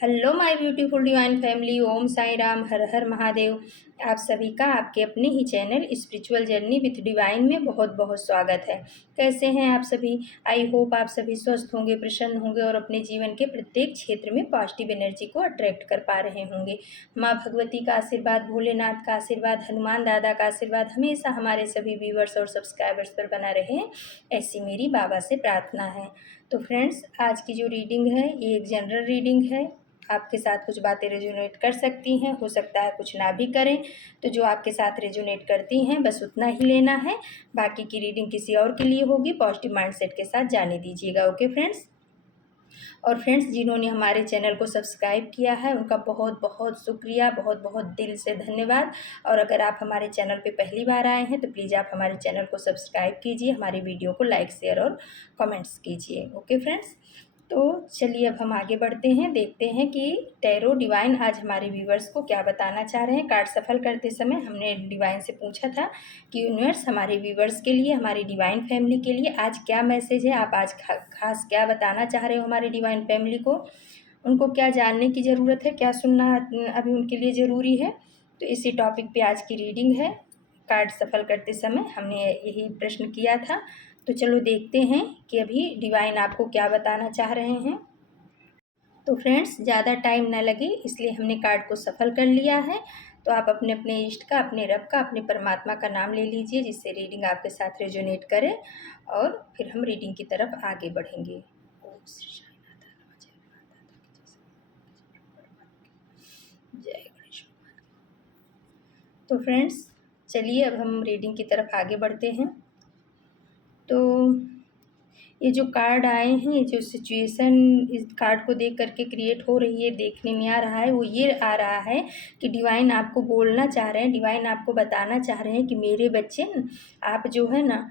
Hello my beautiful divine family. Om Sai Ram, Har Har Mahadev. आप सभी का आपके अपने ही channel spiritual journey with divine में बहुत बहुत स्वागत है। कैसे हैं आप सभी? आई होप आप सभी स्वस्थ होंगे, प्रसन्न होंगे और अपने जीवन के प्रत्येक क्षेत्र में पॉजिटिव एनर्जी को अट्रैक्ट कर पा रहे होंगे। माँ भगवती का आशीर्वाद, भोलेनाथ का आशीर्वाद, हनुमान दादा का आशीर्वाद हमेशा हमारे सभी व्यूवर्स और सब्सक्राइबर्स पर बना रहे, ऐसी मेरी बाबा से प्रार्थना है। तो फ्रेंड्स, आज की जो रीडिंग है ये एक जनरल रीडिंग है। आपके साथ कुछ बातें रेजोनेट कर सकती हैं, हो सकता है कुछ ना भी करें। तो जो आपके साथ रेजोनेट करती हैं बस उतना ही लेना है। बाकी की रीडिंग किसी और के लिए होगी। पॉजिटिव माइंडसेट के साथ जाने दीजिएगा। Okay friends. और फ्रेंड्स, जिन्होंने हमारे चैनल को सब्सक्राइब किया है उनका बहुत बहुत शुक्रिया, बहुत बहुत दिल से धन्यवाद। और अगर आप हमारे चैनल पे पहली बार आए हैं तो प्लीज़ आप हमारे चैनल को सब्सक्राइब कीजिए, हमारी वीडियो को लाइक शेयर और कमेंट्स कीजिए। Okay friends. तो चलिए अब हम आगे बढ़ते हैं, देखते हैं कि टैरो डिवाइन आज हमारे व्यूवर्स को क्या बताना चाह रहे हैं। कार्ड सफल करते समय हमने डिवाइन से पूछा था कि यूनिवर्स हमारे व्यूवर्स के लिए, हमारी डिवाइन फैमिली के लिए आज क्या मैसेज है, आप आज खास क्या बताना चाह रहे हो हमारी डिवाइन फैमिली को, उनको क्या जानने की ज़रूरत है, क्या सुनना अभी उनके लिए ज़रूरी है। तो इसी टॉपिक पे आज की रीडिंग है। कार्ड सफल करते समय हमने यही प्रश्न किया था। तो चलो देखते हैं कि अभी डिवाइन आपको क्या बताना चाह रहे हैं। तो फ्रेंड्स, ज़्यादा टाइम ना लगे इसलिए हमने कार्ड को सफल कर लिया है। तो आप अपने अपने इष्ट का, अपने रब का, अपने परमात्मा का नाम ले लीजिए जिससे रीडिंग आपके साथ रेजोनेट करे और फिर हम रीडिंग की तरफ आगे बढ़ेंगे। ओम श्री साई नाथ नमः। जय गणेश भगवान। तो फ्रेंड्स, चलिए अब हम रीडिंग की तरफ आगे बढ़ते हैं। तो ये जो कार्ड आए हैं, ये जो सिचुएशन इस कार्ड को देख करके क्रिएट हो रही है, देखने में आ रहा है, वो ये आ रहा है कि डिवाइन आपको बोलना चाह रहे हैं, डिवाइन आपको बताना चाह रहे हैं कि मेरे बच्चे, आप जो है ना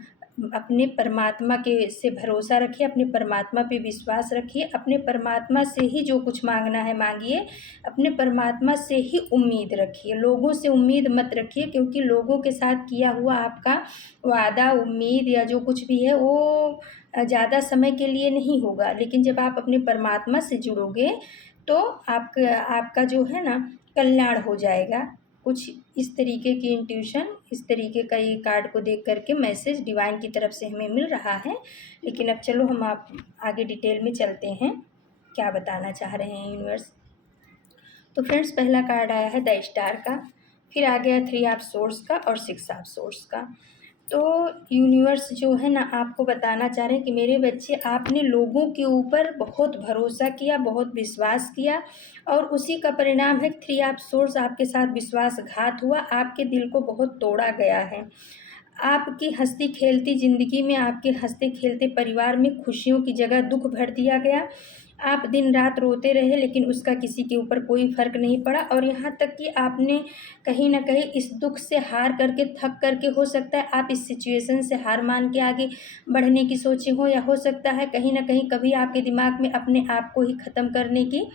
अपने परमात्मा के से भरोसा रखिए, अपने परमात्मा पे विश्वास रखिए, अपने परमात्मा से ही जो कुछ मांगना है मांगिए, अपने परमात्मा से ही उम्मीद रखिए, लोगों से उम्मीद मत रखिए, क्योंकि लोगों के साथ किया हुआ आपका वादा, उम्मीद या जो कुछ भी है वो ज़्यादा समय के लिए नहीं होगा। लेकिन जब आप अपने परमात्मा से जुड़ोगे तो आपका जो है ना कल्याण हो जाएगा। कुछ इस तरीके की इंट्यूशन, इस तरीके का ये कार्ड को देख करके मैसेज डिवाइन की तरफ से हमें मिल रहा है। लेकिन अब चलो हम आप आगे डिटेल में चलते हैं, क्या बताना चाह रहे हैं यूनिवर्स। तो फ्रेंड्स, पहला कार्ड आया है द स्टार का, फिर आ गया 3 ऑफ सोर्स का और 6 ऑफ सोर्स का। तो यूनिवर्स जो है ना आपको बताना चाह रहे हैं कि मेरे बच्चे, आपने लोगों के ऊपर बहुत भरोसा किया, बहुत विश्वास किया और उसी का परिणाम है 3 ऑफ सोर्स, आपके साथ विश्वासघात हुआ, आपके दिल को बहुत तोड़ा गया है। आपकी हंसती खेलती ज़िंदगी में, आपके हंसते खेलते परिवार में खुशियों की जगह दुख भर दिया गया। आप दिन रात रोते रहे लेकिन उसका किसी के ऊपर कोई फ़र्क नहीं पड़ा और यहाँ तक कि आपने कहीं न कहीं इस दुख से हार करके, थक करके, हो सकता है आप इस सिचुएशन से हार मान के आगे बढ़ने की सोचे हो, या हो सकता है कहीं न कहीं कभी आपके दिमाग में अपने आप को ही ख़त्म करने की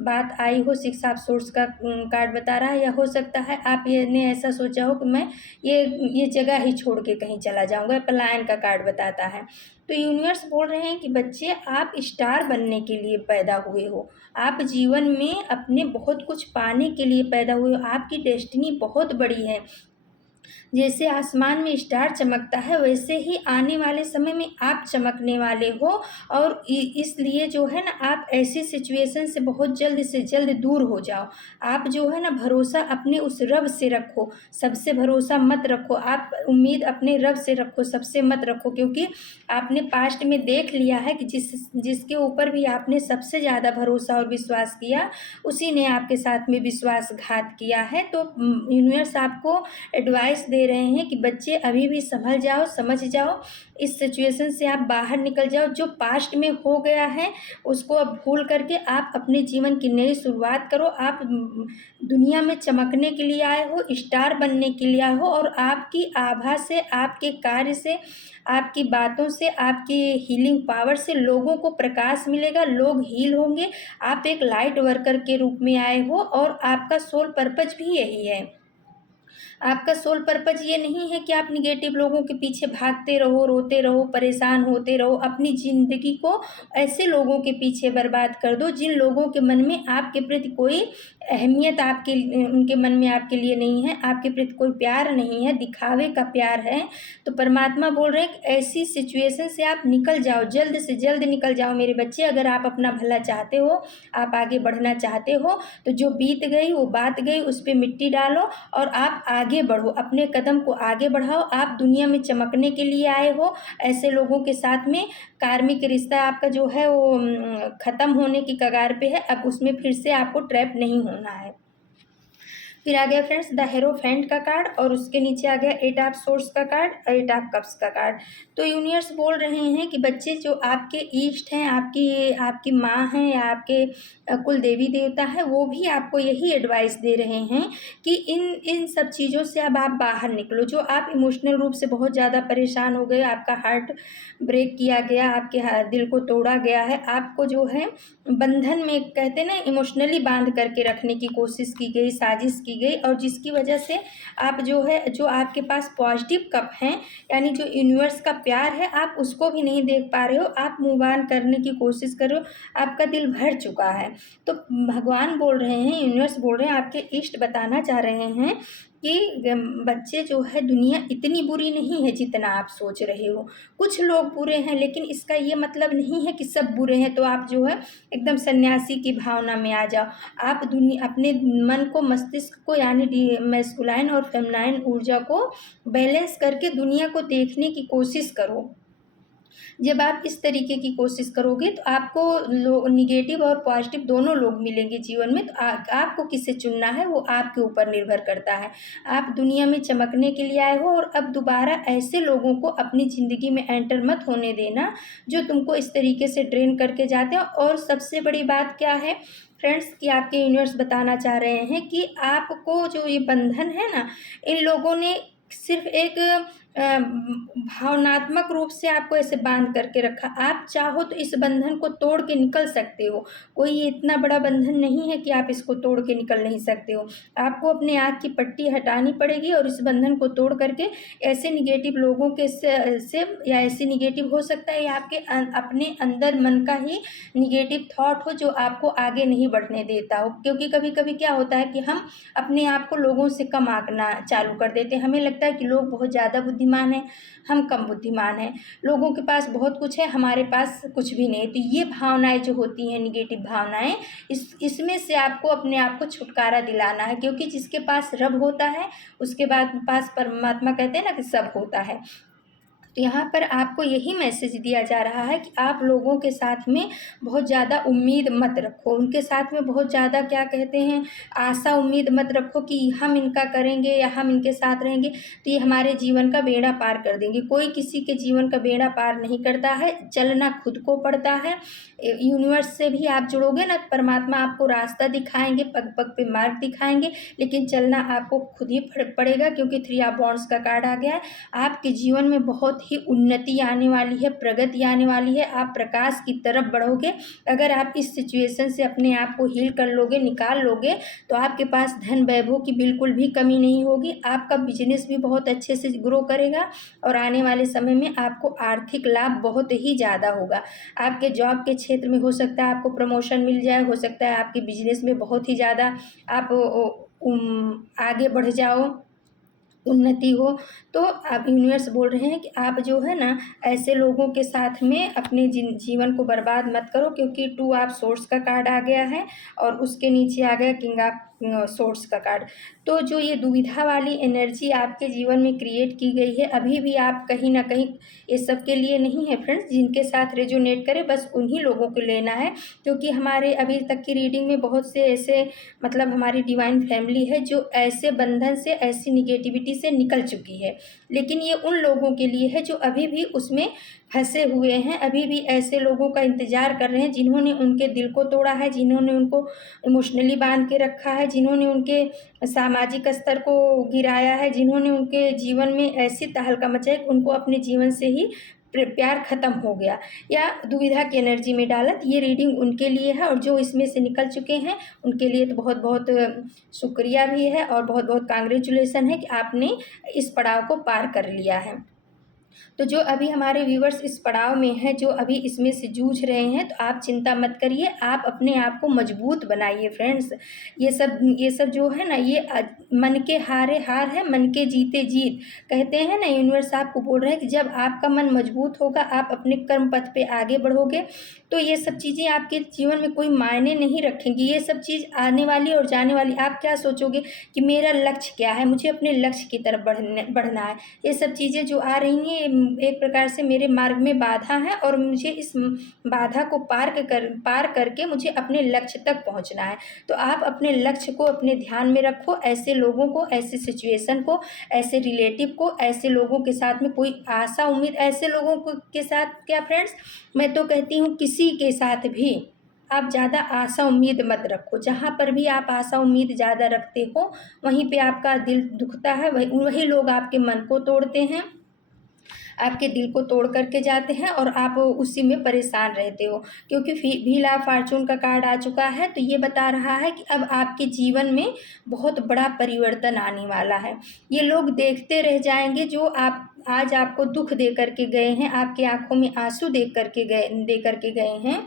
बात आई हो। 6 ऑफ सोर्स का कार्ड बता रहा है, या हो सकता है आप ये ने ऐसा सोचा हो कि मैं ये जगह ही छोड़ के कहीं चला जाऊँगा, पलायन का कार्ड बताता है। तो यूनिवर्स बोल रहे हैं कि बच्चे, आप स्टार बनने के लिए पैदा हुए हो, आप जीवन में अपने बहुत कुछ पाने के लिए पैदा हुए हो, आपकी डेस्टिनी बहुत बड़ी है। जैसे आसमान में स्टार चमकता है वैसे ही आने वाले समय में आप चमकने वाले हो। और इसलिए जो है ना आप ऐसी सिचुएशन से बहुत जल्द से जल्द दूर हो जाओ। आप जो है ना भरोसा अपने उस रब से रखो, सबसे भरोसा मत रखो। आप उम्मीद अपने रब से रखो, सबसे मत रखो, क्योंकि आपने पास्ट में देख लिया है कि जिसके ऊपर भी आपने सबसे ज़्यादा भरोसा और विश्वास किया उसी ने आपके साथ में विश्वासघात किया है। तो यूनिवर्स आपको एडवाइस दे रहे हैं कि बच्चे अभी भी संभल जाओ, समझ जाओ, इस सिचुएशन से आप बाहर निकल जाओ। जो पास्ट में हो गया है उसको अब भूल करके आप अपने जीवन की नई शुरुआत करो। आप दुनिया में चमकने के लिए आए हो, स्टार बनने के लिए आए हो और आपकी आभा से, आपके कार्य से, आपकी बातों से, आपकी हीलिंग पावर से लोगों को प्रकाश मिलेगा, लोग हील होंगे। आप एक लाइट वर्कर के रूप में आए हो और आपका सोल पर्पज भी यही है। आपका सोल पर्पज़ ये नहीं है कि आप निगेटिव लोगों के पीछे भागते रहो, रोते रहो, परेशान होते रहो। अपनी ज़िंदगी को ऐसे लोगों के पीछे बर्बाद कर दो जिन लोगों के मन में आपके प्रति कोई अहमियत उनके मन में आपके लिए नहीं है, आपके प्रति कोई प्यार नहीं है, दिखावे का प्यार है। तो परमात्मा बोल रहे हैं कि ऐसी सिचुएशन से आप निकल जाओ, जल्द से जल्द निकल जाओ मेरे बच्चे। अगर आप अपना भला चाहते हो, आप आगे बढ़ना चाहते हो, तो जो बीत गई वो बात गई, उस पे मिट्टी डालो और आप आगे बढ़ो, अपने कदम को आगे बढ़ाओ। आप दुनिया में चमकने के लिए आए हो। ऐसे लोगों के साथ में कार्मिक रिश्ता आपका जो है वो ख़त्म होने की कगार पे है। अब उसमें फिर से आपको ट्रैप नहीं होना है। फिर आ गया फ्रेंड्स द हेरोफेंट का कार्ड और उसके नीचे आ गया 8 ऑफ सोर्स का कार्ड और 8 ऑफ कप्स का कार्ड। तो यूनिवर्स बोल रहे हैं कि बच्चे जो आपके इष्ट हैं, आपकी माँ हैं या आपके कुल देवी देवता है, वो भी आपको यही एडवाइस दे रहे हैं कि इन सब चीज़ों से अब आप बाहर निकलो। जो आप इमोशनल रूप से बहुत ज़्यादा परेशान हो गए, आपका हार्ट ब्रेक किया गया, आपके दिल को तोड़ा गया है, आपको जो है बंधन में कहते ना इमोशनली बांध करके रखने की कोशिश की गई, साजिश की गई, और जिसकी वजह से आप जो आपके पास पॉजिटिव कप हैं, यानी जो यूनिवर्स का प्यार है, आप उसको भी नहीं देख पा रहे हो। आप मूव ऑन करने की कोशिश कर रहे हो, आपका दिल भर चुका है। तो भगवान बोल रहे हैं, यूनिवर्स बोल रहे हैं, आपके इष्ट बताना चाह रहे हैं कि बच्चे जो है दुनिया इतनी बुरी नहीं है जितना आप सोच रहे हो। कुछ लोग बुरे हैं, लेकिन इसका ये मतलब नहीं है कि सब बुरे हैं तो आप जो है एकदम सन्यासी की भावना में आ जाओ। आप अपने मन को, मस्तिष्क को, यानी मैस्कुलाइन और फेमिनाइन ऊर्जा को बैलेंस करके दुनिया को देखने की कोशिश करो। जब आप इस तरीके की कोशिश करोगे तो आपको निगेटिव और पॉजिटिव दोनों लोग मिलेंगे जीवन में। तो आपको किसे चुनना है वो आपके ऊपर निर्भर करता है। आप दुनिया में चमकने के लिए आए हो और अब दोबारा ऐसे लोगों को अपनी ज़िंदगी में एंटर मत होने देना जो तुमको इस तरीके से ड्रेन करके जाते हैं। और सबसे बड़ी बात क्या है फ्रेंड्स कि आपके यूनिवर्स बताना चाह रहे हैं कि आपको जो ये बंधन है ना, इन लोगों ने सिर्फ एक भावनात्मक रूप से आपको ऐसे बांध करके रखा। आप चाहो तो इस बंधन को तोड़ के निकल सकते हो। कोई ये इतना बड़ा बंधन नहीं है कि आप इसको तोड़ के निकल नहीं सकते हो। आपको अपने आँख की पट्टी हटानी पड़ेगी और इस बंधन को तोड़ करके ऐसे निगेटिव लोगों के से या ऐसे निगेटिव हो सकता है या आपके अपने अंदर मन का ही निगेटिव थॉट हो जो आपको आगे नहीं बढ़ने देता हो। क्योंकि कभी कभी क्या होता है कि हम अपने आप को लोगों से कम आंकना चालू कर देते हैं। हमें लगता है कि लोग बहुत ज़्यादा बुद्धिमान हैं, हम कम बुद्धिमान हैं। लोगों के पास बहुत कुछ है, हमारे पास कुछ भी नहीं। तो ये भावनाएं जो होती हैं, निगेटिव भावनाएं, इसमें से आपको अपने आप को छुटकारा दिलाना है। क्योंकि जिसके पास रब होता है उसके बाद पास परमात्मा कहते हैं ना कि सब होता है। तो यहाँ पर आपको यही मैसेज दिया जा रहा है कि आप लोगों के साथ में बहुत ज़्यादा उम्मीद मत रखो। उनके साथ में बहुत ज़्यादा क्या कहते हैं आशा उम्मीद मत रखो कि हम इनका करेंगे या हम इनके साथ रहेंगे तो ये हमारे जीवन का बेड़ा पार कर देंगे। कोई किसी के जीवन का बेड़ा पार नहीं करता है, चलना खुद को पड़ता है। यूनिवर्स से भी आप जुड़ोगे ना, परमात्मा आपको रास्ता दिखाएंगे, पग पग पे मार्ग दिखाएंगे, लेकिन चलना आपको खुद ही पड़ेगा। क्योंकि 3 ऑफ वॉन्ड्स का कार्ड आ गया है। आपके जीवन में बहुत ही उन्नति आने वाली है, प्रगति आने वाली है, आप प्रकाश की तरफ बढ़ोगे। अगर आप इस सिचुएशन से अपने आप को हील कर लोगे, निकाल लोगे, तो आपके पास धन वैभव की बिल्कुल भी कमी नहीं होगी। आपका बिजनेस भी बहुत अच्छे से ग्रो करेगा और आने वाले समय में आपको आर्थिक लाभ बहुत ही ज़्यादा होगा। आपके जॉब के क्षेत्र में हो सकता है आपको प्रमोशन मिल जाए, हो सकता है आपके बिजनेस में बहुत ही ज़्यादा आप आगे बढ़ जाओ, उन्नति हो। तो आप यूनिवर्स बोल रहे हैं कि आप जो है ना ऐसे लोगों के साथ में अपने जीवन को बर्बाद मत करो। क्योंकि 2 ऑफ सोर्स का कार्ड आ गया है और उसके नीचे आ गया किंग ऑफ सोर्स का कार्ड। तो जो ये दुविधा वाली एनर्जी आपके जीवन में क्रिएट की गई है, अभी भी आप कहीं ना कहीं, ये सब के लिए नहीं है फ्रेंड्स। जिनके साथ रेजोनेट करे बस उन्हीं लोगों को लेना है। क्योंकि हमारे अभी तक की रीडिंग में बहुत से ऐसे मतलब हमारी डिवाइन फैमिली है जो ऐसे बंधन से, ऐसी निगेटिविटी से निकल चुकी है। लेकिन ये उन लोगों के लिए है जो अभी भी उसमें फंसे हुए हैं, अभी भी ऐसे लोगों का इंतज़ार कर रहे हैं जिन्होंने उनके दिल को तोड़ा है, जिन्होंने उनको इमोशनली बांध के रखा है, जिन्होंने उनके सामाजिक स्तर को गिराया है, जिन्होंने उनके जीवन में ऐसी तहलका मचाई कि उनको अपने जीवन से ही प्यार ख़त्म हो गया या दुविधा की एनर्जी में डाला, तो ये रीडिंग उनके लिए है। और जो इसमें से निकल चुके हैं उनके लिए तो बहुत बहुत शुक्रिया भी है और बहुत बहुत कांग्रेचुलेसन है कि आपने इस पड़ाव को पार कर लिया है। तो जो अभी हमारे व्यूवर्स इस पड़ाव में हैं, जो अभी इसमें से जूझ रहे हैं, तो आप चिंता मत करिए, आप अपने आप को मजबूत बनाइए फ्रेंड्स। ये सब जो है ना, ये मन के हारे हार है, मन के जीते जीत। कहते हैं ना, यूनिवर्स आपको बोल रहे हैं कि जब आपका मन मजबूत होगा, आप अपने कर्म पथ पे आगे बढ़ोगे, तो ये सब चीज़ें आपके जीवन में कोई मायने नहीं रखेंगी। ये सब चीज़ आने वाली और जाने वाली। आप क्या सोचोगे कि मेरा लक्ष्य क्या है, मुझे अपने लक्ष्य की तरफ बढ़ना है। ये सब चीज़ें जो आ रही हैं, एक प्रकार से मेरे मार्ग में बाधा है और मुझे इस बाधा को पार करके मुझे अपने लक्ष्य तक पहुंचना है। तो आप अपने लक्ष्य को अपने ध्यान में रखो। ऐसे लोगों को, ऐसे सिचुएशन को, ऐसे रिलेटिव को, ऐसे लोगों के साथ में कोई आशा उम्मीद, ऐसे लोगों के साथ क्या फ्रेंड्स, मैं तो कहती हूँ किसी के साथ भी आप ज़्यादा आशा उम्मीद मत रखो। जहाँ पर भी आप आशा उम्मीद ज़्यादा रखते हो, वहीं पे आपका दिल दुखता है। वही लोग आपके मन को तोड़ते हैं, आपके दिल को तोड़ करके जाते हैं और आप उसी में परेशान रहते हो। क्योंकि व्हील ऑफ फॉर्चून का कार्ड आ चुका है, तो ये बता रहा है कि अब आपके जीवन में बहुत बड़ा परिवर्तन आने वाला है। ये लोग देखते रह जाएंगे जो आप आज आपको दुख दे करके गए हैं, आपकी आंखों में आंसू दे करके गए हैं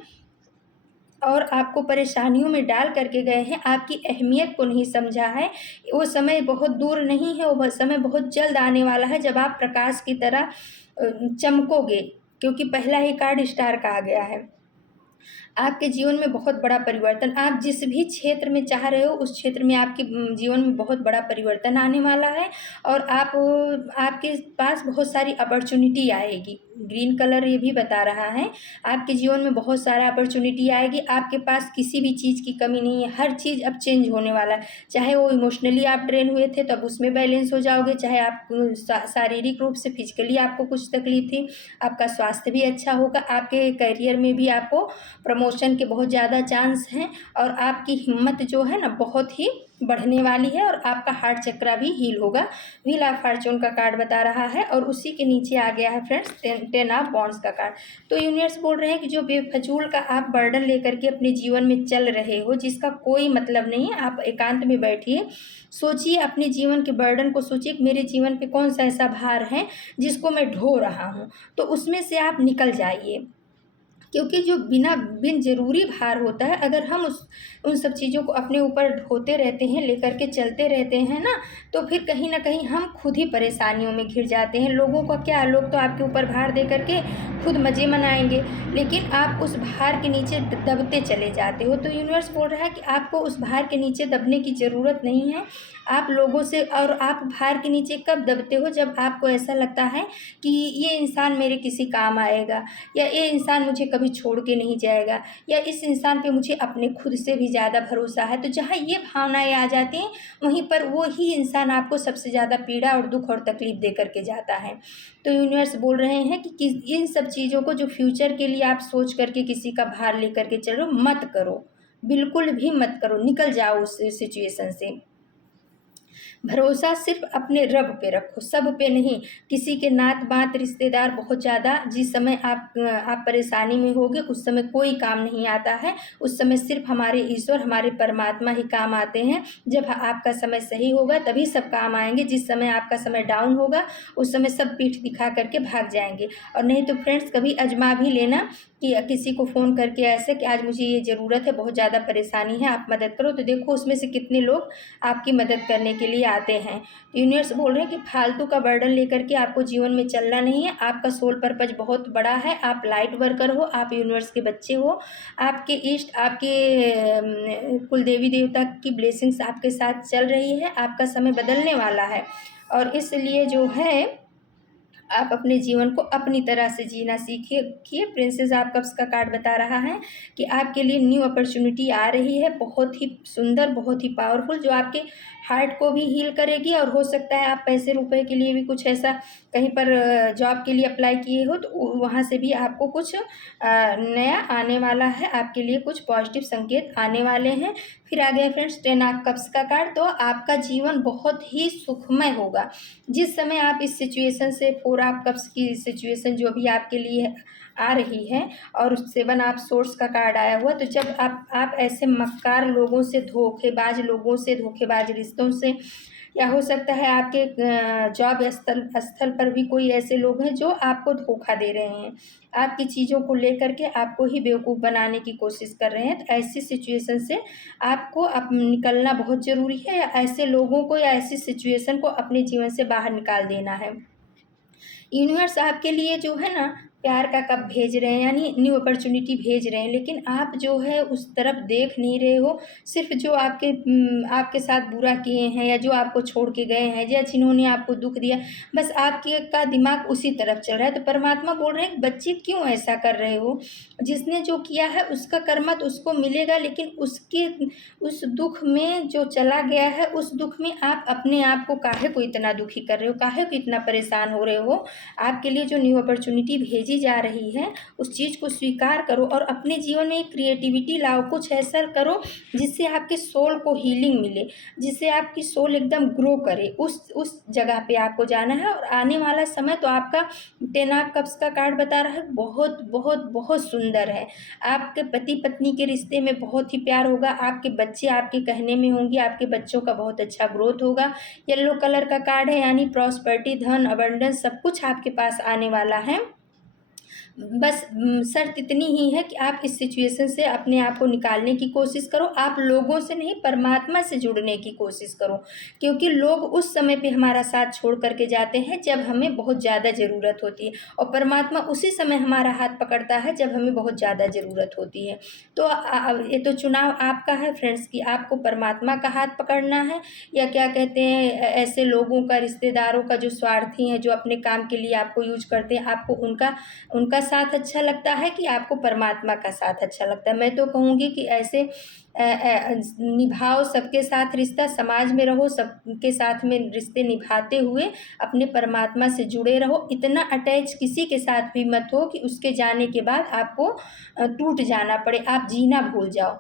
और आपको परेशानियों में डाल करके गए हैं, आपकी अहमियत को नहीं समझा है। वो समय बहुत दूर नहीं है, वो समय बहुत जल्द आने वाला है जब आप प्रकाश की तरह चमकोगे। क्योंकि पहला ही कार्ड स्टार का आ गया है। आपके जीवन में बहुत बड़ा परिवर्तन, आप जिस भी क्षेत्र में चाह रहे हो, उस क्षेत्र में आपके जीवन में बहुत बड़ा परिवर्तन आने वाला है और आपके पास बहुत सारी अपॉर्चुनिटी आएगी। ग्रीन कलर ये भी बता रहा है, आपके जीवन में बहुत सारा अपॉर्चुनिटी आएगी। आपके पास किसी भी चीज़ की कमी नहीं है, हर चीज़ अब चेंज होने वाला है। चाहे वो इमोशनली आप ड्रेन हुए थे, तो अब उसमें बैलेंस हो जाओगे। चाहे आप शारीरिक रूप से, फिजिकली आपको कुछ तकलीफ थी, आपका स्वास्थ्य भी अच्छा होगा। आपके करियर में भी आपको प्रमोशन के बहुत ज़्यादा चांस हैं और आपकी हिम्मत जो है ना, बहुत ही बढ़ने वाली है और आपका हार्ट चक्रा भी हील होगा। व्हील ऑफ फॉर्चून का कार्ड बता रहा है और उसी के नीचे आ गया है फ्रेंड्स 10 ऑफ वॉन्ड्स का कार्ड। तो यूनिवर्स बोल रहे हैं कि जो बेफजूल का आप बर्डन लेकर के अपने जीवन में चल रहे हो, जिसका कोई मतलब नहीं है, आप एकांत में बैठिए, सोचिए अपने जीवन के बर्डन को, सोचिए कि मेरे जीवन पे कौन सा ऐसा भार है जिसको मैं ढो रहा हूँ, तो उसमें से आप निकल जाइए। क्योंकि जो बिन ज़रूरी भार होता है, अगर हम उन सब चीज़ों को अपने ऊपर ढोते रहते हैं, लेकर के चलते रहते हैं ना, तो फिर कहीं ना कहीं हम खुद ही परेशानियों में घिर जाते हैं। लोगों का क्या, लोग तो आपके ऊपर भार दे करके खुद मज़े मनाएंगे, लेकिन आप उस भार के नीचे दबते चले जाते हो। तो यूनिवर्स बोल रहा है कि आपको उस भार के नीचे दबने की ज़रूरत नहीं है। आप लोगों से, और आप भार के नीचे कब दबते हो, जब आपको ऐसा लगता है कि ये इंसान मेरे किसी काम आएगा, या ये इंसान मुझे कभी छोड़ के नहीं जाएगा, या इस इंसान पे मुझे अपने खुद से भी ज़्यादा भरोसा है। तो जहाँ ये भावनाएं आ जाती हैं, वहीं पर वो ही इंसान आपको सबसे ज़्यादा पीड़ा और दुख और तकलीफ दे करके जाता है। तो यूनिवर्स बोल रहे हैं कि इन सब चीज़ों को, जो फ्यूचर के लिए आप सोच करके किसी का भार लेकर के चल रहे हो, मत करो, बिल्कुल भी मत करो, निकल जाओ उस सिचुएशन से। भरोसा सिर्फ अपने रब पे रखो, सब पे नहीं। किसी के नात बात रिश्तेदार बहुत ज़्यादा, जिस समय आप परेशानी में होगे, उस समय कोई काम नहीं आता है। उस समय सिर्फ हमारे ईश्वर, हमारे परमात्मा ही काम आते हैं। जब आपका समय सही होगा तभी सब काम आएंगे। जिस समय आपका समय डाउन होगा, उस समय सब पीठ दिखा करके भाग जाएंगे। और नहीं तो फ्रेंड्स, कभी आजमा भी लेना कि किसी को फ़ोन करके ऐसे कि आज मुझे ये ज़रूरत है, बहुत ज़्यादा परेशानी है, आप मदद करो, तो देखो उसमें से कितने लोग आपकी मदद करने के लिए आते हैं। तो यूनिवर्स बोल रहे हैं कि फालतू का बर्डन लेकर के आपको जीवन में चलना नहीं है। आपका सोल पर्पज बहुत बड़ा है, आप लाइट वर्कर हो, आप यूनिवर्स के बच्चे हो। आपके इष्ट, आपके कुल देवी देवता की ब्लेसिंग्स आपके साथ चल रही है। आपका समय बदलने वाला है और इसलिए जो है, आप अपने जीवन को अपनी तरह से जीना सीखिए। प्रिंसेस ऑफ कप्स का कार्ड बता रहा है कि आपके लिए न्यू अपॉर्चुनिटी आ रही है, बहुत ही सुंदर, बहुत ही पावरफुल, जो आपके हार्ट को भी हील करेगी। और हो सकता है आप पैसे रुपए के लिए भी कुछ ऐसा कहीं पर जॉब के लिए अप्लाई किए हो, तो वहाँ से भी आपको कुछ नया आने वाला है, आपके लिए कुछ पॉजिटिव संकेत आने वाले हैं। फिर आ गया फ्रेंड्स 10 ऑफ कप्स का कार्ड। तो आपका जीवन बहुत ही सुखमय होगा। जिस समय आप इस सिचुएशन से 4 ऑफ कप्स की सिचुएशन जो अभी आपके लिए आ रही है और 7 ऑफ सोर्स का कार्ड आया हुआ, तो जब आप ऐसे मक्कार लोगों से, धोखेबाज लोगों से, धोखेबाज रिश्तों से, या हो सकता है आपके जॉब स्थल पर भी कोई ऐसे लोग हैं जो आपको धोखा दे रहे हैं, आपकी चीज़ों को लेकर के आपको ही बेवकूफ़ बनाने की कोशिश कर रहे हैं। तो ऐसी सिचुएशन से आपको निकलना बहुत ज़रूरी है, या ऐसे लोगों को या ऐसी सिचुएशन को अपने जीवन से बाहर निकाल देना है। यूनिवर्स आपके लिए जो है ना प्यार का कप भेज रहे हैं, यानी न्यू अपॉर्चुनिटी भेज रहे हैं, लेकिन आप जो है उस तरफ देख नहीं रहे हो। सिर्फ जो आपके साथ बुरा किए हैं, या जो आपको छोड़ के गए हैं, या जिन्होंने आपको दुख दिया, बस आपके का दिमाग उसी तरफ चल रहा है। तो परमात्मा बोल रहे हैं बच्चे क्यों ऐसा कर रहे हो, जिसने जो किया है उसका कर्म तो उसको मिलेगा, लेकिन उस दुख में जो चला गया है, उस दुख में आप अपने आप को काहे को इतना दुखी कर रहे हो, काहे को इतना परेशान हो रहे हो। आपके लिए जो न्यू अपॉर्चुनिटी भेजी जा रही है उस चीज़ को स्वीकार करो और अपने जीवन में क्रिएटिविटी लाओ। कुछ ऐसा करो जिससे आपके सोल को हीलिंग मिले, जिससे आपकी सोल एकदम ग्रो करे। उस जगह पे आपको जाना है। और आने वाला समय तो आपका 10 ऑफ कप्स का कार्ड बता रहा है बहुत बहुत बहुत सुंदर है। आपके पति पत्नी के रिश्ते में बहुत ही प्यार होगा, आपके बच्चे आपके कहने में होंगे, आपके बच्चों का बहुत अच्छा ग्रोथ होगा। येलो कलर का कार्ड है, यानी प्रॉस्पेरिटी, धन, अबंडेंस सब कुछ आपके पास आने वाला है। बस शर्त इतनी ही है कि आप इस सिचुएशन से अपने आप को निकालने की कोशिश करो। आप लोगों से नहीं, परमात्मा से जुड़ने की कोशिश करो, क्योंकि लोग उस समय पे हमारा साथ छोड़ करके जाते हैं जब हमें बहुत ज़्यादा ज़रूरत होती है, और परमात्मा उसी समय हमारा हाथ पकड़ता है जब हमें बहुत ज़्यादा ज़रूरत होती है। तो ये तो चुनाव आपका है फ्रेंड्स, कि आपको परमात्मा का हाथ पकड़ना है, या क्या कहते हैं ऐसे लोगों का, रिश्तेदारों का जो स्वार्थी हैं, जो अपने काम के लिए आपको यूज करते हैं, आपको उनका साथ अच्छा लगता है कि आपको परमात्मा का साथ अच्छा लगता है। मैं तो कहूँगी कि ऐसे निभाओ सबके साथ रिश्ता, समाज में रहो, सबके साथ में रिश्ते निभाते हुए अपने परमात्मा से जुड़े रहो। इतना अटैच किसी के साथ भी मत हो कि उसके जाने के बाद आपको टूट जाना पड़े, आप जीना भूल जाओ।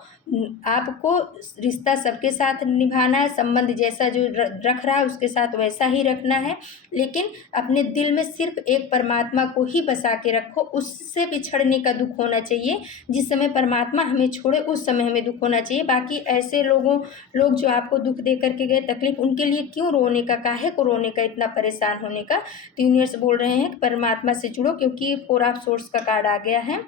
आपको रिश्ता सबके साथ निभाना है, संबंध जैसा जो रख रहा है उसके साथ वैसा ही रखना है, लेकिन अपने दिल में सिर्फ एक परमात्मा को ही बसा के रखो। उससे बिछड़ने का दुख होना चाहिए, जिस समय परमात्मा हमें छोड़े उस समय हमें दुख होना चाहिए। बाकी ऐसे लोग जो आपको दुख दे करके गए, तकलीफ, उनके लिए क्यों रोने का, काहे को रोने का, इतना परेशान होने का। तो यूनिवर्स बोल रहे हैं कि परमात्मा से जुड़ो, क्योंकि 4 ऑफ सोर्स का कार्ड आ गया है।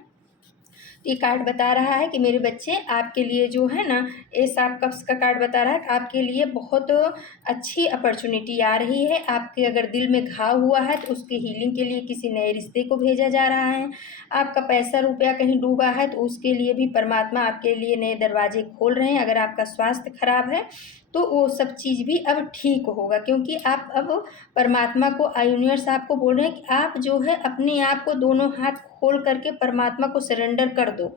ये कार्ड बता रहा है कि मेरे बच्चे आपके लिए जो है ना, एस ऑफ कप्स का कार्ड बता रहा है कि आपके लिए बहुत अच्छी अपॉर्चुनिटी आ रही है। आपके अगर दिल में घाव हुआ है तो उसके हीलिंग के लिए किसी नए रिश्ते को भेजा जा रहा है। आपका पैसा रुपया कहीं डूबा है तो उसके लिए भी परमात्मा आपके लिए नए दरवाजे खोल रहे हैं। अगर आपका स्वास्थ्य खराब है तो वो सब चीज़ भी अब ठीक होगा, क्योंकि आप अब परमात्मा को, यूनिवर्स आपको बोल रहे हैं कि आप जो है अपने आप को दोनों हाथ खोल करके परमात्मा को सरेंडर कर दो।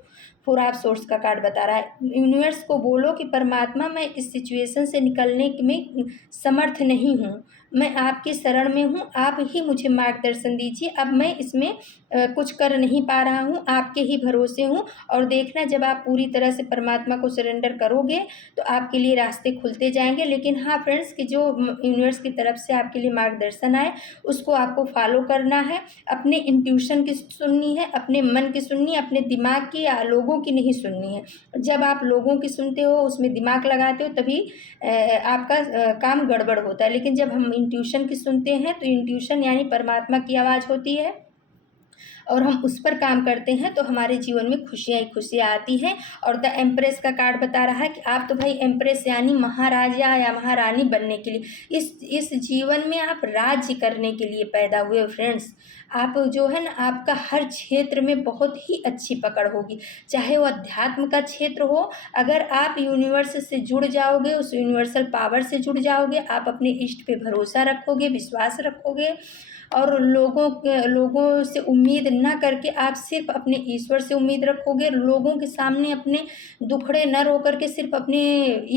4 ऑफ सोर्स का कार्ड बता रहा है, यूनिवर्स को बोलो कि परमात्मा मैं इस सिचुएशन से निकलने में समर्थ नहीं हूँ, मैं आपकी शरण में हूँ, आप ही मुझे मार्गदर्शन दीजिए। अब मैं इसमें कुछ कर नहीं पा रहा हूँ, आपके ही भरोसे हूँ। और देखना, जब आप पूरी तरह से परमात्मा को सरेंडर करोगे तो आपके लिए रास्ते खुलते जाएंगे। लेकिन हाँ फ्रेंड्स, कि जो यूनिवर्स की तरफ से आपके लिए मार्गदर्शन आए उसको आपको फॉलो करना है। अपने इंट्यूशन की सुननी है, अपने मन की सुननी है, अपने दिमाग की या लोगों की नहीं सुननी है। जब आप लोगों की सुनते हो, उसमें दिमाग लगाते हो, तभी आपका काम गड़बड़ होता है। लेकिन जब हम इंट्यूशन की सुनते हैं तो इंट्यूशन यानी परमात्मा की आवाज़ होती है, और हम उस पर काम करते हैं तो हमारे जीवन में खुशियाँ ही खुशियाँ आती हैं। और द एम्प्रेस का कार्ड बता रहा है कि आप तो भाई एम्प्रेस यानी महाराजा या महारानी बनने के लिए, इस जीवन में आप राज्य करने के लिए पैदा हुए हो फ्रेंड्स। आप जो है ना, आपका हर क्षेत्र में बहुत ही अच्छी पकड़ होगी, चाहे वो अध्यात्म का क्षेत्र हो। अगर आप यूनिवर्स से जुड़ जाओगे, उस यूनिवर्सल पावर से जुड़ जाओगे, आप अपने इष्ट पे भरोसा रखोगे, विश्वास रखोगे, और लोगों से उम्मीद ना करके आप सिर्फ अपने ईश्वर से उम्मीद रखोगे। लोगों के सामने अपने दुखड़े न रो करके सिर्फ अपने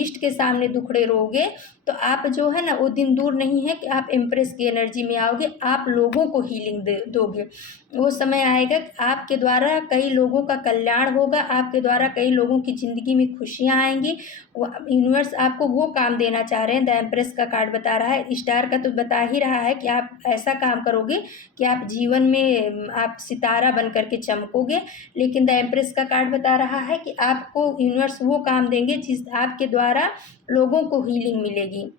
इष्ट के सामने दुखड़े रोगे, तो तो आप जो है ना वो दिन दूर नहीं है कि आप एम्प्रेस की एनर्जी में आओगे, आप लोगों को हीलिंग दोगे। वो समय आएगा कि आपके द्वारा कई लोगों का कल्याण होगा, आपके द्वारा कई लोगों की ज़िंदगी में खुशियाँ आएंगी। वो यूनिवर्स आपको वो काम देना चाह रहे हैं। द एम्प्रेस का कार्ड बता रहा है, स्टार का तो बता ही रहा है कि आप ऐसा काम करोगे कि आप जीवन में आप सितारा बन करके चमकोगे। लेकिन द एम्प्रेस का कार्ड बता रहा है कि आपको यूनिवर्स वो काम देंगे जिस आपके द्वारा लोगों को हीलिंग मिलेगी।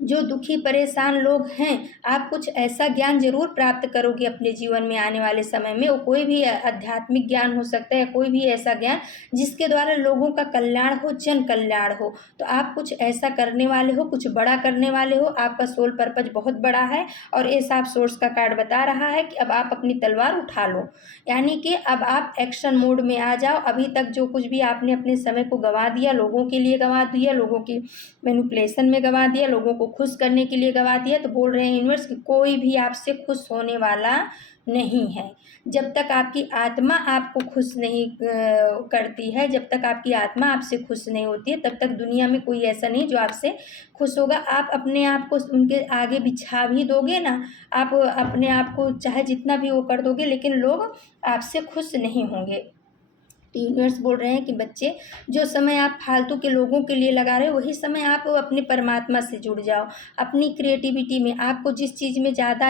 जो दुखी परेशान लोग हैं, आप कुछ ऐसा ज्ञान जरूर प्राप्त करोगे अपने जीवन में आने वाले समय में। वो कोई भी आध्यात्मिक ज्ञान हो सकता है, कोई भी ऐसा ज्ञान जिसके द्वारा लोगों का कल्याण हो, जन कल्याण हो। तो आप कुछ ऐसा करने वाले हो, कुछ बड़ा करने वाले हो। आपका सोल पर्पज बहुत बड़ा है। और ये साफ सोर्स का कार्ड बता रहा है कि अब आप अपनी तलवार उठा लो, यानी कि अब आप एक्शन मोड में आ जाओ। अभी तक जो कुछ भी आपने अपने समय को गंवा दिया, लोगों के लिए गंवा दिया, लोगों की मैनिपुलेशन में गंवा दिया, लोगों को खुश करने के लिए गंवा दिया, तो बोल रहे हैं यूनिवर्स कि कोई भी आपसे खुश होने वाला नहीं है। जब तक आपकी आत्मा आपको खुश नहीं करती है, जब तक आपकी आत्मा आपसे खुश नहीं होती है, तब तक दुनिया में कोई ऐसा नहीं जो आपसे खुश होगा। आप अपने आप को उनके आगे बिछा भी दोगे ना, आप अपने आप को चाहे जितना भी वो कर दोगे, लेकिन लोग आपसे खुश नहीं होंगे। यूनिवर्स बोल रहे हैं कि बच्चे, जो समय आप फालतू के लोगों के लिए लगा रहे हो, वही समय आप अपने परमात्मा से जुड़ जाओ। अपनी क्रिएटिविटी में आपको जिस चीज़ में ज़्यादा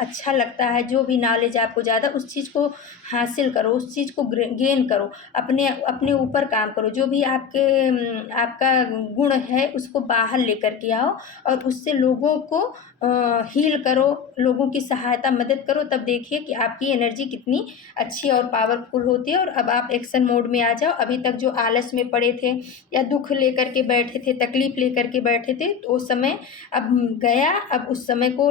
अच्छा लगता है, जो भी नॉलेज आपको ज़्यादा, उस चीज़ को हासिल करो, उस चीज़ को गेन करो, अपने अपने ऊपर काम करो। जो भी आपका गुण है उसको बाहर लेकर के आओ और उससे लोगों को हील करो, लोगों की सहायता मदद करो। तब देखिए कि आपकी एनर्जी कितनी अच्छी और पावरफुल होती है। और अब आप एक्शन मोड में आ जाओ। अभी तक जो आलस में पड़े थे या दुख लेकर के बैठे थे, तकलीफ लेकर के बैठे थे, तो वो समय अब गया। अब उस समय को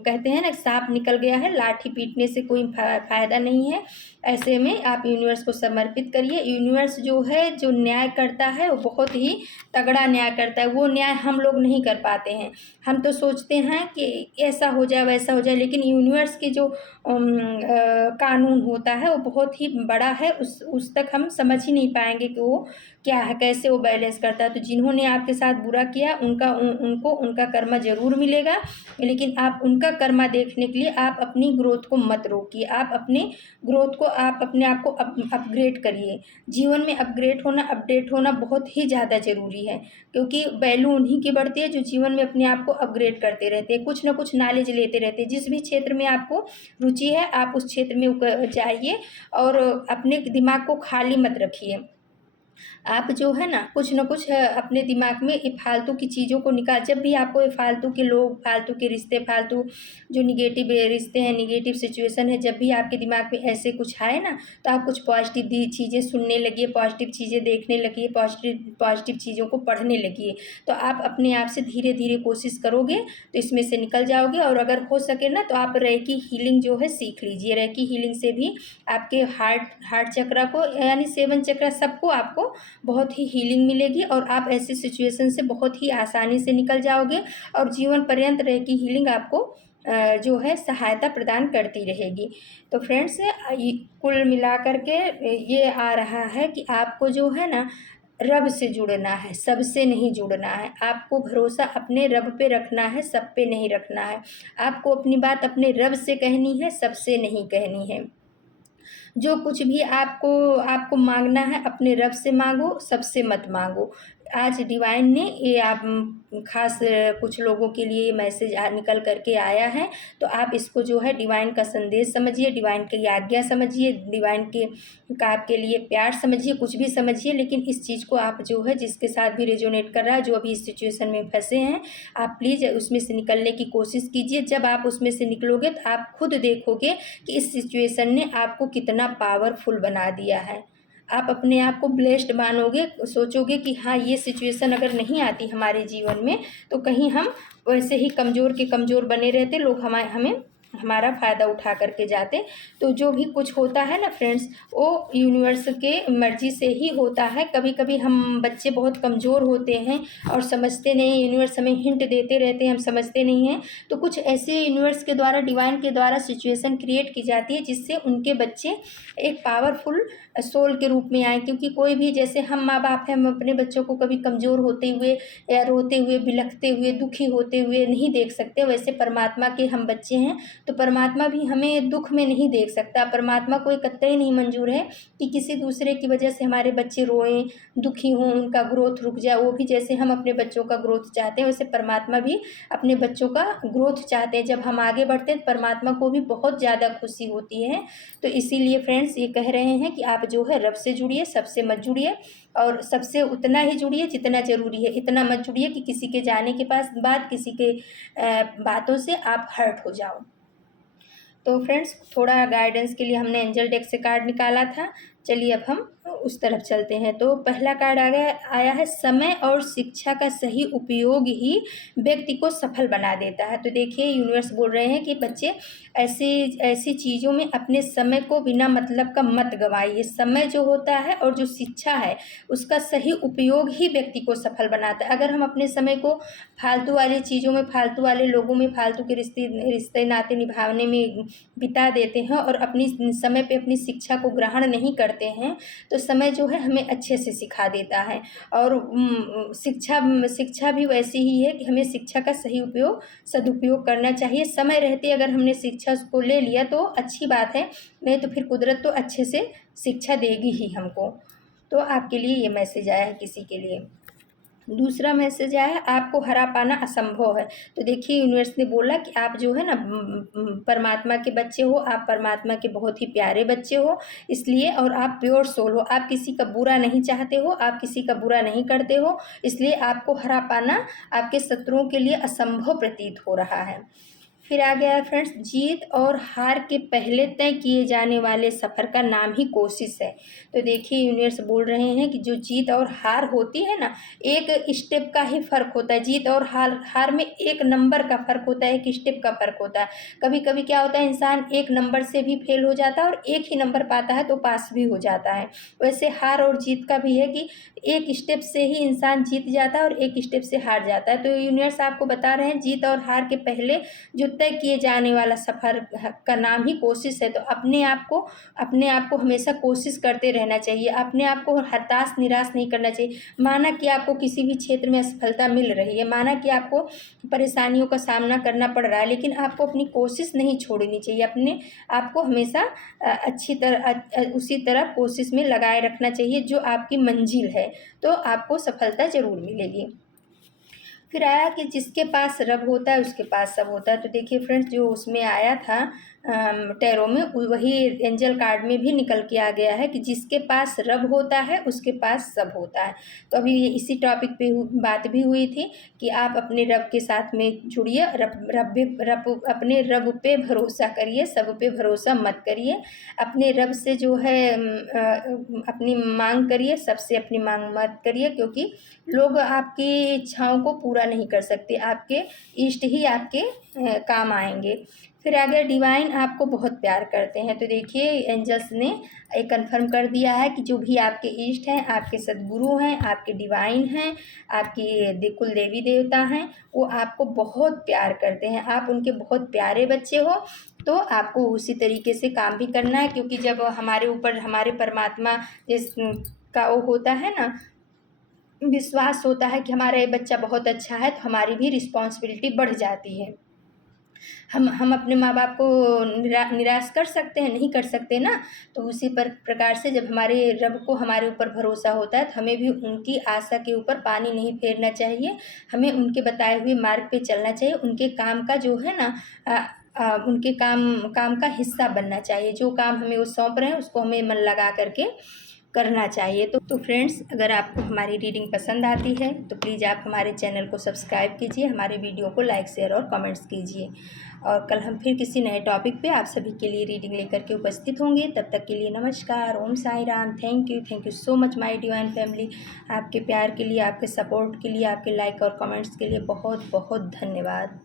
कहते हैं ना, सांप निकल गया है, लाठी पीटने से कोई फायदा नहीं है। ऐसे में आप यूनिवर्स को समर्पित करिए। यूनिवर्स जो है, जो न्याय करता है, वो बहुत ही तगड़ा न्याय करता है। वो न्याय हम लोग नहीं कर पाते हैं। हम तो सोचते हैं कि ऐसा हो जाए, वैसा हो जाए, लेकिन यूनिवर्स की जो कानून होता है वो बहुत ही बड़ा है। उस तक हम समझ ही नहीं पाएंगे कि वो क्या है, कैसे वो बैलेंस करता है। तो जिन्होंने आपके साथ बुरा किया, उनको उनका कर्मा जरूर मिलेगा, लेकिन आप उनका कर्मा देखने के लिए आप अपनी ग्रोथ को मत रोकिए। आप अपने ग्रोथ को, आप अपने आप को अपग्रेड करिए। जीवन में अपग्रेड होना, अपडेट होना बहुत ही ज़्यादा ज़रूरी है, क्योंकि वैल्यू उन्हीं की बढ़ती है जो जीवन में अपने आप को अपग्रेड करते रहते हैं, कुछ ना कुछ नॉलेज लेते रहते हैं। जिस भी क्षेत्र में आपको रुचि है, आप उस क्षेत्र में जाइए और अपने दिमाग को खाली मत रखिए। आप जो है ना, कुछ न कुछ अपने दिमाग में ये फालतू की चीज़ों को निकाल। जब भी आपको ये फालतू के लोग, फालतू के रिश्ते, फालतू जो निगेटिव रिश्ते हैं, निगेटिव सिचुएशन है, जब भी आपके दिमाग में ऐसे कुछ आए ना, तो आप कुछ पॉजिटिव चीज़ें सुनने लगिए, पॉजिटिव चीज़ें देखने लगिए, पॉजिटिव चीज़ों को पढ़ने लगिए। तो आप अपने आप से धीरे धीरे कोशिश करोगे तो इसमें से निकल जाओगे। और अगर हो सके ना, तो आप रेकी हीलिंग जो है सीख लीजिए। रेकी हीलिंग से भी आपके हार्ट चक्रा को, यानी 7 चक्रा, सबको आपको बहुत ही हीलिंग मिलेगी और आप ऐसी सिचुएशन से बहुत ही आसानी से निकल जाओगे। और जीवन पर्यंत रेकी हीलिंग आपको जो है सहायता प्रदान करती रहेगी। तो फ्रेंड्स, कुल मिलाकर के ये आ रहा है कि आपको जो है ना, रब से जुड़ना है, सबसे नहीं जुड़ना है। आपको भरोसा अपने रब पे रखना है, सब पे नहीं रखना है। आपको अपनी बात अपने रब से कहनी है, सबसे नहीं कहनी है। जो कुछ भी आपको मांगना है, अपने रब से मांगो, सबसे मत मांगो। आज डिवाइन ने ये आप खास कुछ लोगों के लिए मैसेज निकल करके आया है। तो आप इसको जो है डिवाइन का संदेश समझिए, डिवाइन की आज्ञा समझिए, डिवाइन के का आपके लिए प्यार समझिए, कुछ भी समझिए। लेकिन इस चीज़ को आप जो है, जिसके साथ भी रेजोनेट कर रहा है, जो अभी इस सिचुएशन में फंसे हैं, आप प्लीज़ उसमें से निकलने की कोशिश कीजिए। जब आप उसमें से निकलोगे तो आप खुद देखोगे कि इस सिचुएशन ने आपको कितना पावरफुल बना दिया है। आप अपने आप को ब्लेस्ड मानोगे, सोचोगे कि हाँ, ये सिचुएशन अगर नहीं आती हमारे जीवन में, तो कहीं हम वैसे ही कमज़ोर के कमज़ोर बने रहते, लोग हमें हमारा फ़ायदा उठा करके जाते। तो जो भी कुछ होता है ना फ्रेंड्स, वो यूनिवर्स के मर्ज़ी से ही होता है। कभी कभी हम बच्चे बहुत कमज़ोर होते हैं और समझते नहीं, यूनिवर्स हमें हिंट देते रहते हैं, हम समझते नहीं हैं। तो कुछ ऐसे यूनिवर्स के द्वारा, डिवाइन के द्वारा सिचुएशन क्रिएट की जाती है जिससे उनके बच्चे एक पावरफुल सोल के रूप में आए। क्योंकि कोई भी, जैसे हम माँ बाप हैं, हम अपने बच्चों को कभी कमज़ोर होते हुए या रोते हुए, बिलखते हुए, दुखी होते हुए नहीं देख सकते। वैसे परमात्मा के हम बच्चे हैं, तो परमात्मा भी हमें दुख में नहीं देख सकता। परमात्मा को कतई नहीं मंजूर है कि किसी दूसरे की वजह से हमारे बच्चे रोएं, दुखी हों, उनका ग्रोथ रुक जाए। वो भी जैसे हम अपने बच्चों का ग्रोथ चाहते हैं, वैसे परमात्मा भी अपने बच्चों का ग्रोथ चाहते हैं। जब हम आगे बढ़ते हैं, परमात्मा को भी बहुत ज़्यादा खुशी होती है। तो इसीलिए फ्रेंड्स ये कह रहे हैं कि आप जो है रब से जुड़िए, सबसे मत जुड़िए, और सबसे उतना ही जुड़िए जितना ज़रूरी है। इतना मत जुड़िए कि किसी के जाने के बाद किसी के बातों से आप हर्ट हो जाओ। तो फ्रेंड्स, थोड़ा गाइडेंस के लिए हमने एंजल डेक से कार्ड निकाला था। चलिए अब हम उस तरफ चलते हैं। तो पहला कार्ड आया है, समय और शिक्षा का सही उपयोग ही व्यक्ति को सफल बना देता है। तो देखिए, यूनिवर्स बोल रहे हैं कि बच्चे ऐसी ऐसी चीज़ों में अपने समय को बिना मतलब का मत गंवाइए। समय जो होता है और जो शिक्षा है, उसका सही उपयोग ही व्यक्ति को सफल बनाता है। अगर हम अपने समय को फालतू वाली चीज़ों में, फालतू वाले लोगों में, फालतू के रिश्ते नाते निभाने में बिता देते हैं और अपनी समय पे अपनी शिक्षा को ग्रहण नहीं करते हैं, तो समय जो है हमें अच्छे से सिखा देता है। और शिक्षा भी वैसी ही है कि हमें शिक्षा का सही उपयोग, सदुपयोग करना चाहिए। समय रहते अगर हमने शिक्षा को ले लिया तो अच्छी बात है, नहीं तो फिर कुदरत तो अच्छे से शिक्षा देगी ही हमको। तो आपके लिए ये मैसेज आया है किसी के लिए। दूसरा मैसेज आया है, आपको हरा पाना असंभव है। तो देखिए, यूनिवर्स ने बोला कि आप जो है ना परमात्मा के बच्चे हो, आप परमात्मा के बहुत ही प्यारे बच्चे हो, इसलिए, और आप प्योर सोल हो, आप किसी का बुरा नहीं चाहते हो, आप किसी का बुरा नहीं करते हो, इसलिए आपको हरा पाना आपके शत्रुओं के लिए असंभव प्रतीत हो रहा है। फिर आ गया है फ्रेंड्स, जीत और हार के पहले तय किए जाने वाले सफ़र का नाम ही कोशिश है। तो देखिए, यूनिवर्स बोल रहे हैं कि जो जीत और हार होती है ना, एक स्टेप का ही फ़र्क होता है। जीत और हार में एक नंबर का फ़र्क होता है, एक स्टेप का फ़र्क होता है। कभी कभी क्या होता है, इंसान एक नंबर से भी फेल हो जाता है और एक ही नंबर पाता है तो पास भी हो जाता है। वैसे हार और जीत का भी है कि एक स्टेप से ही इंसान जीत जाता है और एक स्टेप से हार जाता है। तो यूनिवर्स आपको बता रहे हैं, जीत और हार के पहले जो तय किए जाने वाला सफ़र का नाम ही कोशिश है। तो अपने आप को हमेशा कोशिश करते रहना चाहिए। अपने आप को हताश, निराश नहीं करना चाहिए। माना कि आपको किसी भी क्षेत्र में असफलता मिल रही है, माना कि आपको परेशानियों का सामना करना पड़ रहा है, लेकिन आपको अपनी कोशिश नहीं छोड़नी चाहिए। अपने आप को हमेशा अच्छी तरह उसी तरह कोशिश में लगाए रखना चाहिए जो आपकी मंजिल है, तो आपको सफलता ज़रूर मिलेगी। फिर आया कि जिसके पास रब होता है उसके पास सब होता है। तो देखिए फ्रेंड्स, जो उसमें आया था टैरो में, वही एंजल कार्ड में भी निकल के आ गया है कि जिसके पास रब होता है उसके पास सब होता है। तो अभी इसी टॉपिक पे बात भी हुई थी कि आप अपने रब के साथ में जुड़िए, अपने रब पे भरोसा करिए, सब पे भरोसा मत करिए। अपने रब से जो है अपनी मांग करिए, सबसे अपनी मांग मत करिए, क्योंकि लोग आपकी इच्छाओं को पूरा नहीं कर सकते, आपके इष्ट ही आपके काम आएंगे। फिर आगे, डिवाइन आपको बहुत प्यार करते हैं। तो देखिए, एंजल्स ने एक कंफर्म कर दिया है कि जो भी आपके इष्ट हैं, आपके सद्गुरु हैं, आपके डिवाइन हैं, आपकी कुल देवी देवता हैं, वो आपको बहुत प्यार करते हैं। आप उनके बहुत प्यारे बच्चे हो। तो आपको उसी तरीके से काम भी करना है, क्योंकि जब हमारे ऊपर हमारे परमात्मा जिस का वो होता है ना, विश्वास होता है कि हमारा ये बच्चा बहुत अच्छा है, तो हमारी भी रिस्पॉन्सिबिलिटी बढ़ जाती है। हम अपने माँ बाप को निराश कर सकते हैं? नहीं कर सकते ना। तो उसी प्रकार से जब हमारे रब को हमारे ऊपर भरोसा होता है, तो हमें भी उनकी आशा के ऊपर पानी नहीं फेरना चाहिए। हमें उनके बताए हुए मार्ग पे चलना चाहिए। उनके काम का जो है ना, उनके काम का हिस्सा बनना चाहिए। जो काम हमें वो सौंप रहे हैं, उसको हमें मन लगा करके करना चाहिए। तो फ्रेंड्स, अगर आपको हमारी रीडिंग पसंद आती है तो प्लीज़ आप हमारे चैनल को सब्सक्राइब कीजिए, हमारे वीडियो को लाइक, शेयर और कमेंट्स कीजिए। और कल हम फिर किसी नए टॉपिक पे आप सभी के लिए रीडिंग लेकर के उपस्थित होंगे। तब तक के लिए नमस्कार, Om Sai Ram. Thank you so much my divine family. आपके प्यार के लिए, आपके सपोर्ट के लिए, आपके लाइक और कमेंट्स के लिए बहुत बहुत धन्यवाद।